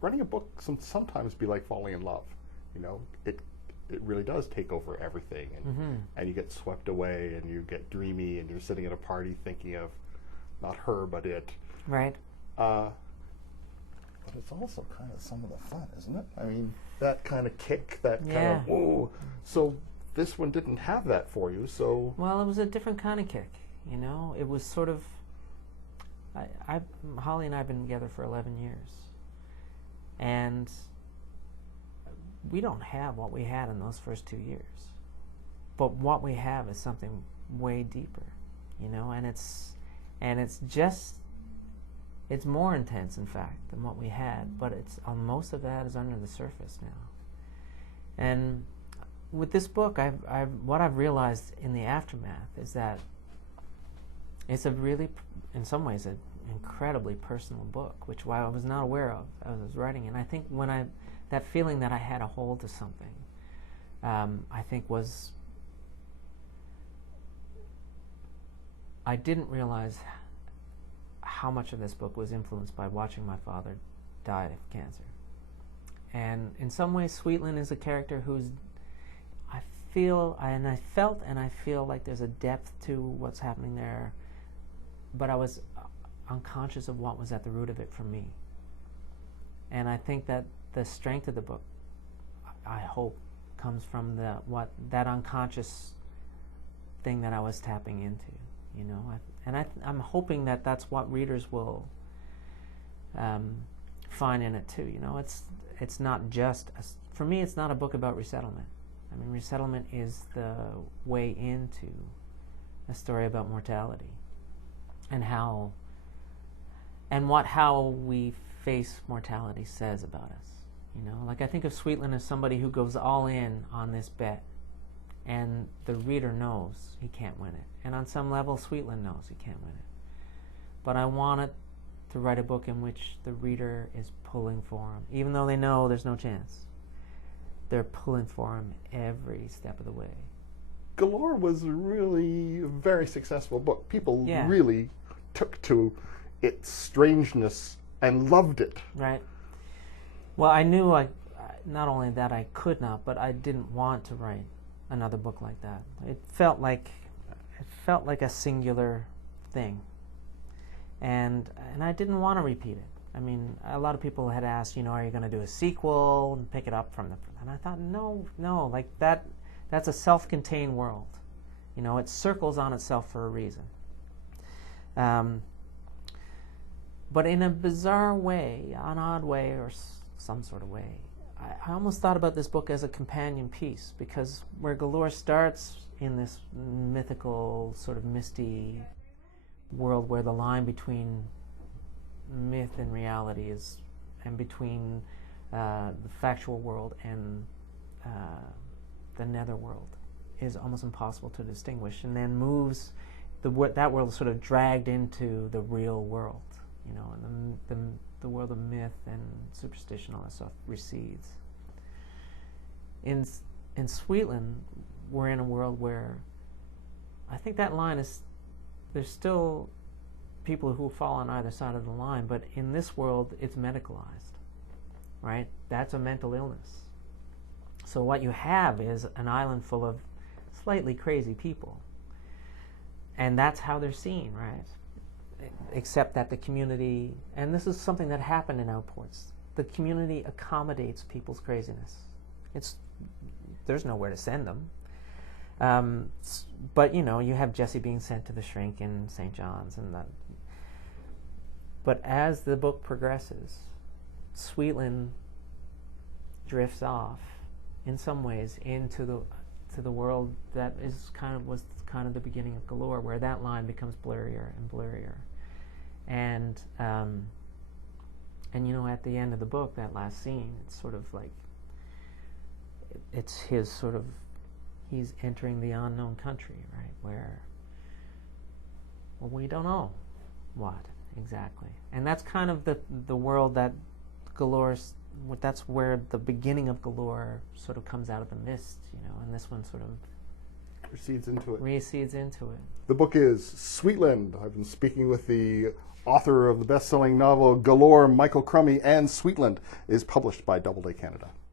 writing a book can sometimes be like falling in love. You know, it really does take over everything, and you get swept away, and you get dreamy, and you're sitting at a party thinking of not her but it. Right. But it's also kind of some of the fun, isn't it? I mean, that kind of kick, that kind of whoa. So this one didn't have that for you. So well, it was a different kind of kick. You know, it was sort of. Holly and I have been together for 11 years, and we don't have what we had in those first 2 years. But what we have is something way deeper, you know, and it's more intense, in fact, than what we had, but it's most of that is under the surface now. And with this book, what I've realized in the aftermath is that it's a really, in some ways, an incredibly personal book, which I was not aware of as I was writing. And I think that feeling that I had a hold to something, I think was, I didn't realize how much of this book was influenced by watching my father die of cancer. And in some ways, Sweetland is a character who's, I felt and I feel like there's a depth to what's happening there, but I was unconscious of what was at the root of it for me. And I think that the strength of the book, I hope, comes from that unconscious thing that I was tapping into, you know. I'm hoping that that's what readers will find in it too. You know, it's not just for me. It's not a book about resettlement. I mean, resettlement is the way into a story about mortality and how we face mortality says about us. You know, like I think of Sweetland as somebody who goes all in on this bet, and the reader knows he can't win it. And on some level, Sweetland knows he can't win it. But I wanted to write a book in which the reader is pulling for him, even though they know there's no chance. They're pulling for him every step of the way. Galore was really a very successful book. People really took to its strangeness and loved it. Right. Well, I knew not only that I could not, but I didn't want to write another book like that. It felt like a singular thing, and I didn't want to repeat it. I mean, a lot of people had asked, you know, are you going to do a sequel and pick it up from the? And I thought, no, like that's a self-contained world. You know, it circles on itself for a reason. But in a bizarre way, an odd way, or some sort of way, I almost thought about this book as a companion piece, because where Galore starts in this mythical, sort of misty world where the line between myth and reality is, and between the factual world and the netherworld is almost impossible to distinguish, and then moves, that world is sort of dragged into the real world, you know, and the world of myth and superstition, all that stuff recedes. In Sweetland, we're in a world where I think that line is, there's still people who fall on either side of the line, but in this world, it's medicalized, right? That's a mental illness. So what you have is an island full of slightly crazy people, and that's how they're seen, right? Except that the community, and this is something that happened in outports, the community accommodates people's craziness. There's nowhere to send them. But, you know, you have Jesse being sent to the shrink in St. John's, and that. But as the book progresses, Sweetland drifts off, in some ways, into the world that was kind of the beginning of Galore, where that line becomes blurrier and blurrier. And you know, at the end of the book, that last scene, it's sort of like, it's his sort of, he's entering the unknown country, right, where, well, we don't know what exactly. And that's kind of the world that Galore's, that's where the beginning of Galore sort of comes out of the mist, you know, and this one sort of recedes into it. The book is Sweetland. I've been speaking with the author of the best-selling novel Galore, Michael Crummey, and Sweetland, is published by Doubleday Canada.